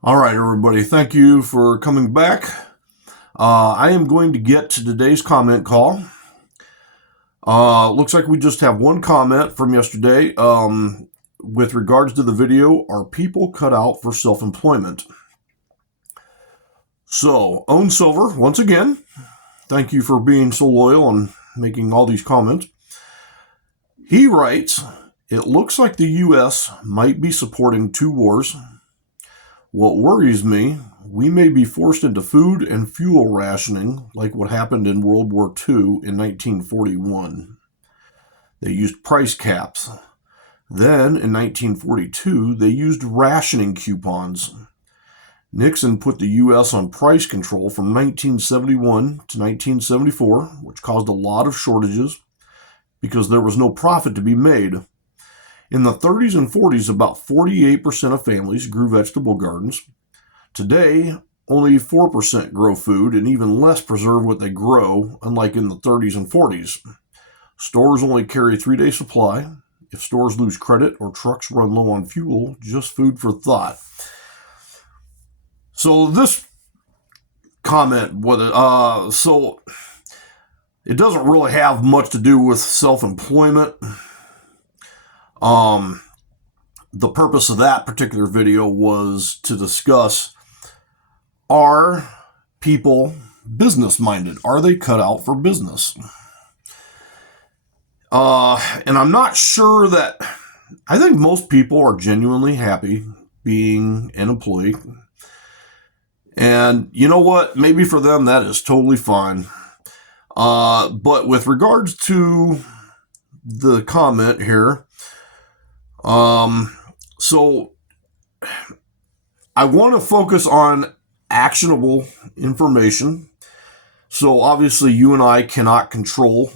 All right, everybody. Thank you for coming back. I am going to get to today's comment call. Looks like we just have one comment from yesterday. With regards to the video, are people cut out for self-employment? So, Own Silver, once again, thank you for being so loyal and making all these comments. He writes, it looks like the U.S. might be supporting two wars. What worries me, we may be forced into food and fuel rationing like what happened in World War II in 1941. They used price caps. Then, in 1942, they used rationing coupons. Nixon put the U.S. on price control from 1971 to 1974, which caused a lot of shortages because there was no profit to be made. In the 30s and 40s, about 48% of families grew vegetable gardens. Today, only 4% grow food and even less preserve what they grow, unlike in the 30s and 40s. Stores only carry a 3-day supply. If stores lose credit or trucks run low on fuel, just food for thought. So this comment, so it doesn't really have much to do with self-employment. The purpose of that particular video was to discuss, are people business-minded? Are they cut out for business? And I'm not sure that, I think most people are genuinely happy being an employee. And you know what? Maybe for them that is totally fine. But with regards to the comment here, so I want to focus on actionable information. So obviously you and I cannot control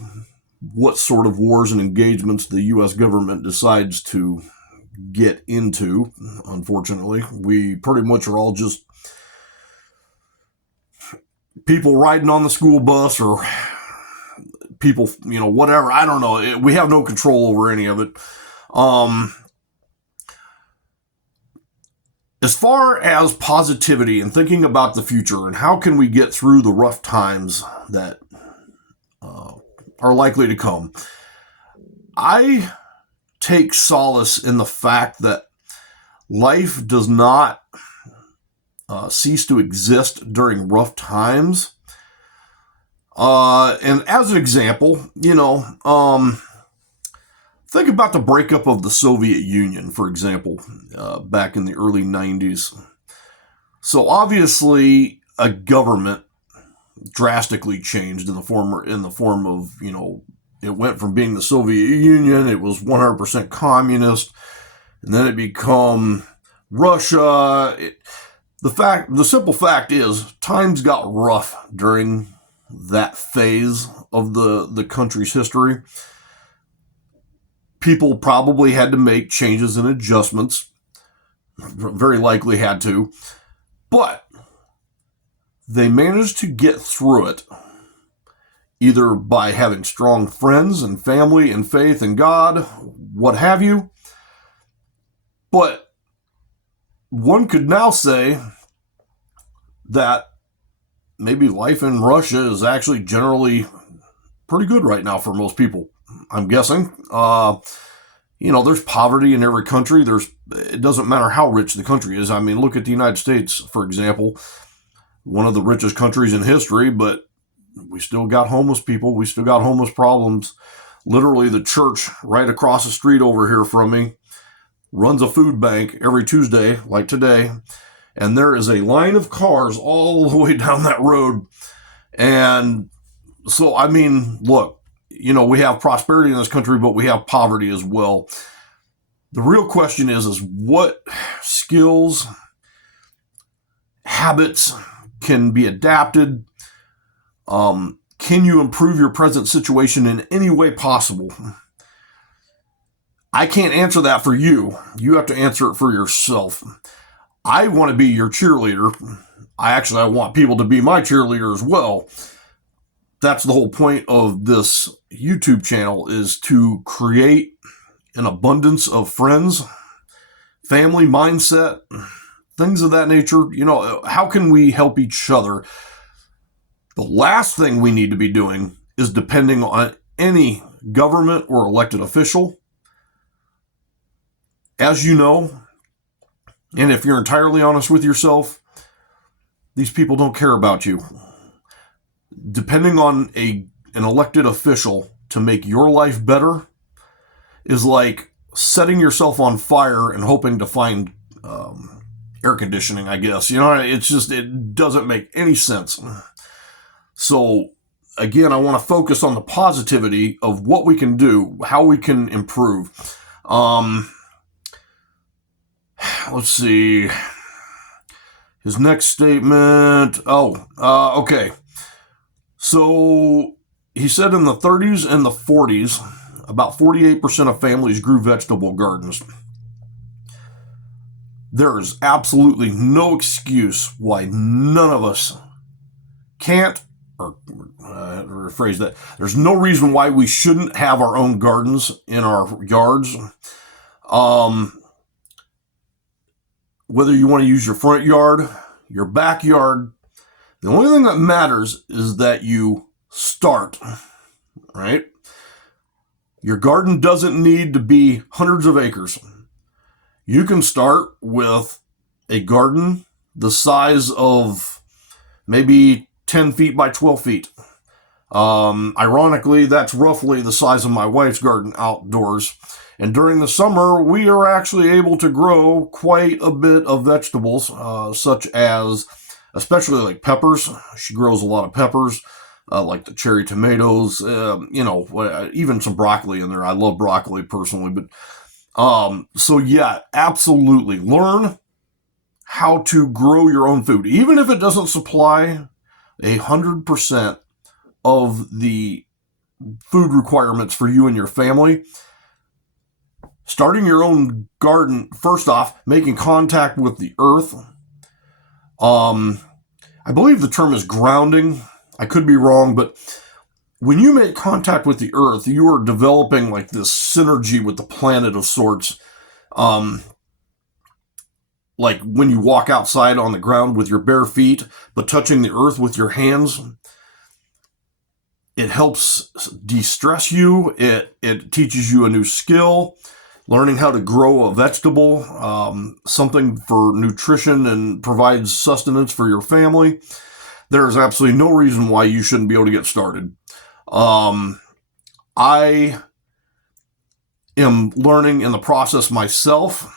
what sort of wars and engagements the U.S. government decides to get into. Unfortunately, we pretty much are all just people riding on the school bus or people, whatever. I don't know. We have no control over any of it. As far as positivity and thinking about the future and how can we get through the rough times that are likely to come, I take solace in the fact that life does not cease to exist during rough times. And as an example, think about the breakup of the Soviet Union, for example, back in the early 90s. So obviously, a government drastically changed in the form of, it went from being the Soviet Union, it was 100% communist, and then it became Russia. The simple fact is, times got rough during that phase of the country's history. People probably had to make changes and adjustments, very likely had to, but they managed to get through it either by having strong friends and family and faith in God, what have you. But one could now say that maybe life in Russia is actually generally pretty good right now for most people, I'm guessing. There's poverty in every country. It doesn't matter how rich the country is. I mean, look at the United States, for example, one of the richest countries in history, but we still got homeless people. We still got homeless problems. Literally, the church right across the street over here from me runs a food bank every Tuesday, like today, and there is a line of cars all the way down that road. And so, I mean, look, we have prosperity in this country, but we have poverty as well. The real question is what skills, habits can be adapted? Can you improve your present situation in any way possible? I can't answer that for you. You have to answer it for yourself. I want to be your cheerleader. I want people to be my cheerleader as well. That's the whole point of this YouTube channel, is to create an abundance of friends, family mindset, things of that nature. How can we help each other? The last thing we need to be doing is depending on any government or elected official. As you know, and if you're entirely honest with yourself, these people don't care about you. Depending on an elected official to make your life better is like setting yourself on fire and hoping to find air conditioning, I guess. It doesn't make any sense. So, again, I want to focus on the positivity of what we can do, how we can improve. Let's see. His next statement. Okay. So he said in the 30s and the 40s, about 48% of families grew vegetable gardens. There is absolutely no excuse why none of us can't, or rephrase that, there's no reason why we shouldn't have our own gardens in our yards. Whether you want to use your front yard, your backyard, the only thing that matters is that you start, right? Your garden doesn't need to be hundreds of acres. You can start with a garden the size of maybe 10 feet by 12 feet. Ironically, that's roughly the size of my wife's garden outdoors. And during the summer, we are actually able to grow quite a bit of vegetables, such as, especially like peppers. She grows a lot of peppers, like the cherry tomatoes, even some broccoli in there. I love broccoli personally, but so yeah, absolutely. Learn how to grow your own food, even if it doesn't supply 100% of the food requirements for you and your family. Starting your own garden, first off, making contact with the earth. I believe the term is grounding. I could be wrong, but when you make contact with the earth, you are developing like this synergy with the planet of sorts. Like when you walk outside on the ground with your bare feet, but touching the earth with your hands, it helps de-stress you. It teaches you a new skill. Learning how to grow a vegetable, something for nutrition and provides sustenance for your family. There is absolutely no reason why you shouldn't be able to get started. I am learning in the process myself.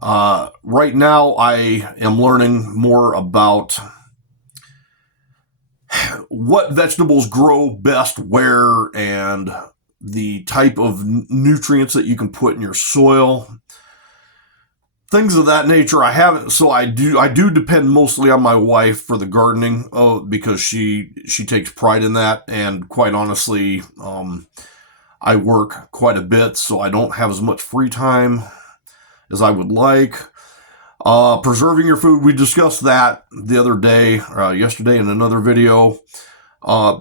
Right now, I am learning more about what vegetables grow best where and the type of nutrients that you can put in your soil, things of that nature. I haven't, so I do depend mostly on my wife for the gardening, because she takes pride in that, and quite honestly, I work quite a bit, so I don't have as much free time as I would like. Preserving your food, we discussed that the other day, yesterday in another video,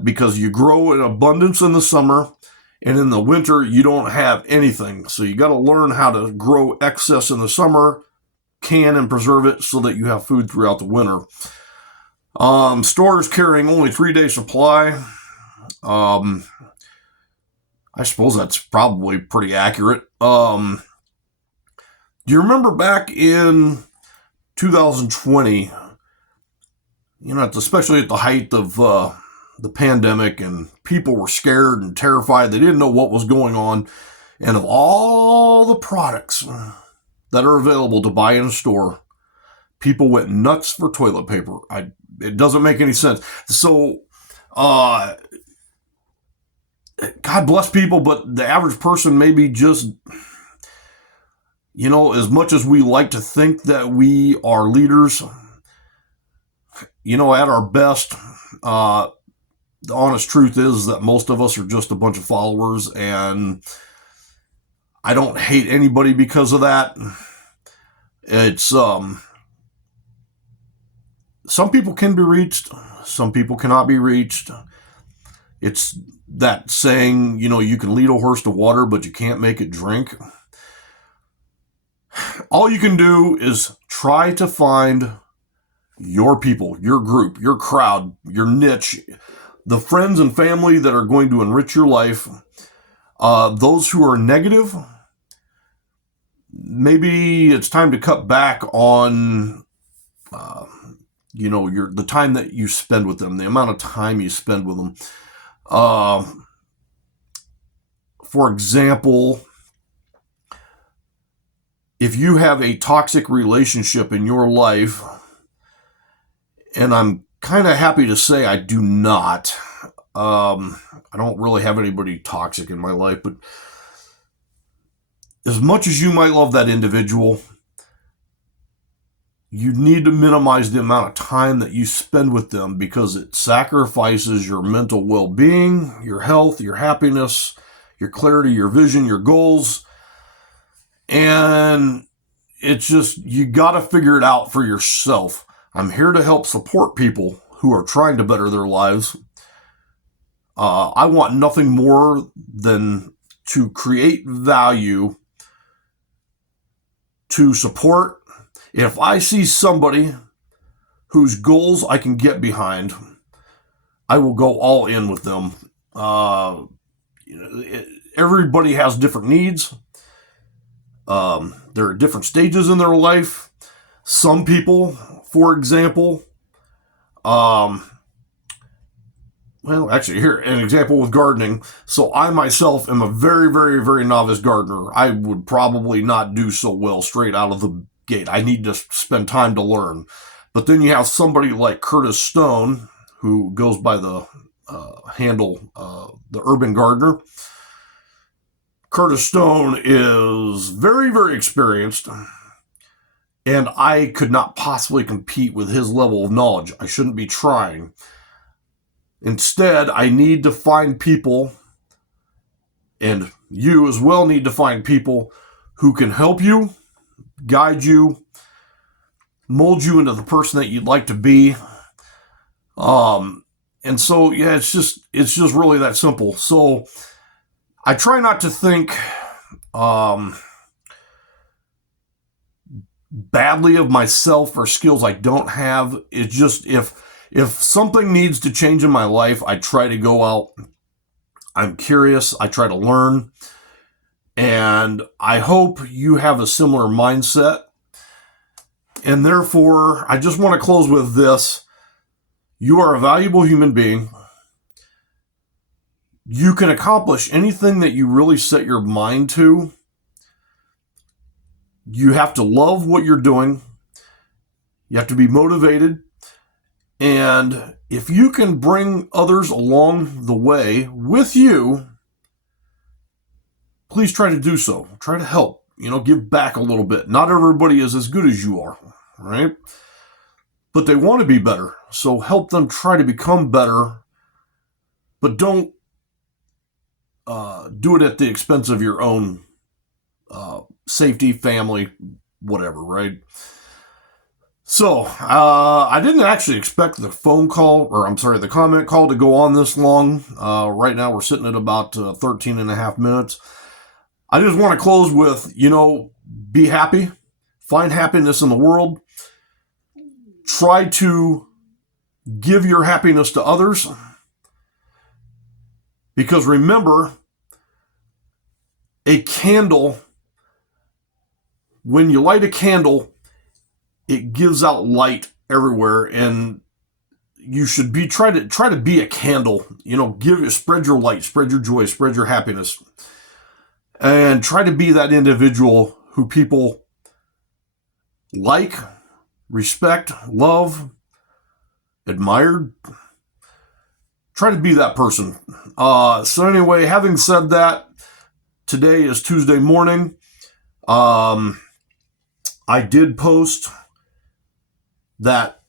because you grow in abundance in the summer. And in the winter, you don't have anything. So you got to learn how to grow excess in the summer, can and preserve it so that you have food throughout the winter. Stores carrying only 3-day supply. I suppose that's probably pretty accurate. Do you remember back in 2020, especially at the height of the pandemic, and people were scared and terrified. They didn't know what was going on. And of all the products that are available to buy in a store, people went nuts for toilet paper. It doesn't make any sense. So, God bless people, but the average person maybe just, as much as we like to think that we are leaders, at our best, the honest truth is that most of us are just a bunch of followers, and I don't hate anybody because of that. It's, some people can be reached, some people cannot be reached. It's that saying, you can lead a horse to water, but you can't make it drink. All you can do is try to find your people, your group, your crowd, your niche, the friends and family that are going to enrich your life. Those who are negative, maybe it's time to cut back on, the time that you spend with them, the amount of time you spend with them. For example, if you have a toxic relationship in your life, and I'm kind of happy to say I do not. I don't really have anybody toxic in my life, but as much as you might love that individual, you need to minimize the amount of time that you spend with them because it sacrifices your mental well-being, your health, your happiness, your clarity, your vision, your goals. And it's just, you got to figure it out for yourself. I'm here to help support people who are trying to better their lives. I want nothing more than to create value, to support. If I see somebody whose goals I can get behind, I will go all in with them. Everybody has different needs. There are different stages in their life. Some people, for example, here, an example with gardening. So I myself am a very, very, very novice gardener. I would probably not do so well straight out of the gate. I need to spend time to learn. But then you have somebody like Curtis Stone, who goes by the handle, the Urban Gardener. Curtis Stone is very, very experienced, and I could not possibly compete with his level of knowledge. I shouldn't be trying. Instead, I need to find people, and you as well need to find people who can help you, guide you, mold you into the person that you'd like to be. And so, yeah, it's just really that simple. So I try not to think badly of myself or skills I don't have. It's just, if something needs to change in my life, I try to go out. I'm curious. I try to learn. And I hope you have a similar mindset. And therefore, I just want to close with this. You are a valuable human being. You can accomplish anything that you really set your mind to. You have to love what you're doing. You have to be motivated. And if you can bring others along the way with you, please try to do so. Try to help, give back a little bit. Not everybody is as good as you are, right? But they want to be better. So help them try to become better. But don't do it at the expense of your own safety, family, whatever, right? So, I didn't actually expect the the comment call to go on this long. Right now we're sitting at about 13 and a half minutes. I just want to close with, be happy, find happiness in the world, try to give your happiness to others, because remember, a candle, when you light a candle, it gives out light everywhere, and you should try to be a candle. Spread your light, spread your joy, spread your happiness, and try to be that individual who people like, respect, love, admired. Try to be that person. So anyway, having said that, today is Tuesday morning. I did post that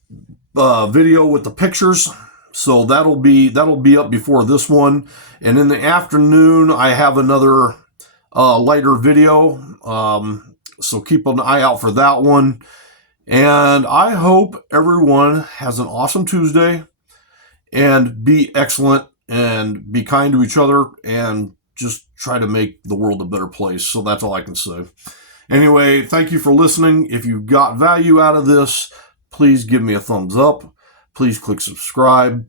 video with the pictures, so that'll be up before this one. And in the afternoon, I have another lighter video, so keep an eye out for that one. And I hope everyone has an awesome Tuesday, and be excellent and be kind to each other, and just try to make the world a better place. So that's all I can say. Anyway, thank you for listening. If you got value out of this, please give me a thumbs up. Please click subscribe.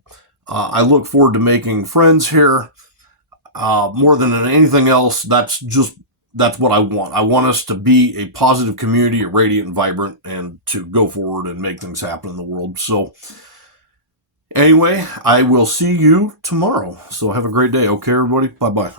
I look forward to making friends here. More than anything else, that's what I want. I want us to be a positive community, a radiant and vibrant, and to go forward and make things happen in the world. So anyway, I will see you tomorrow. So have a great day. Okay, everybody? Bye-bye.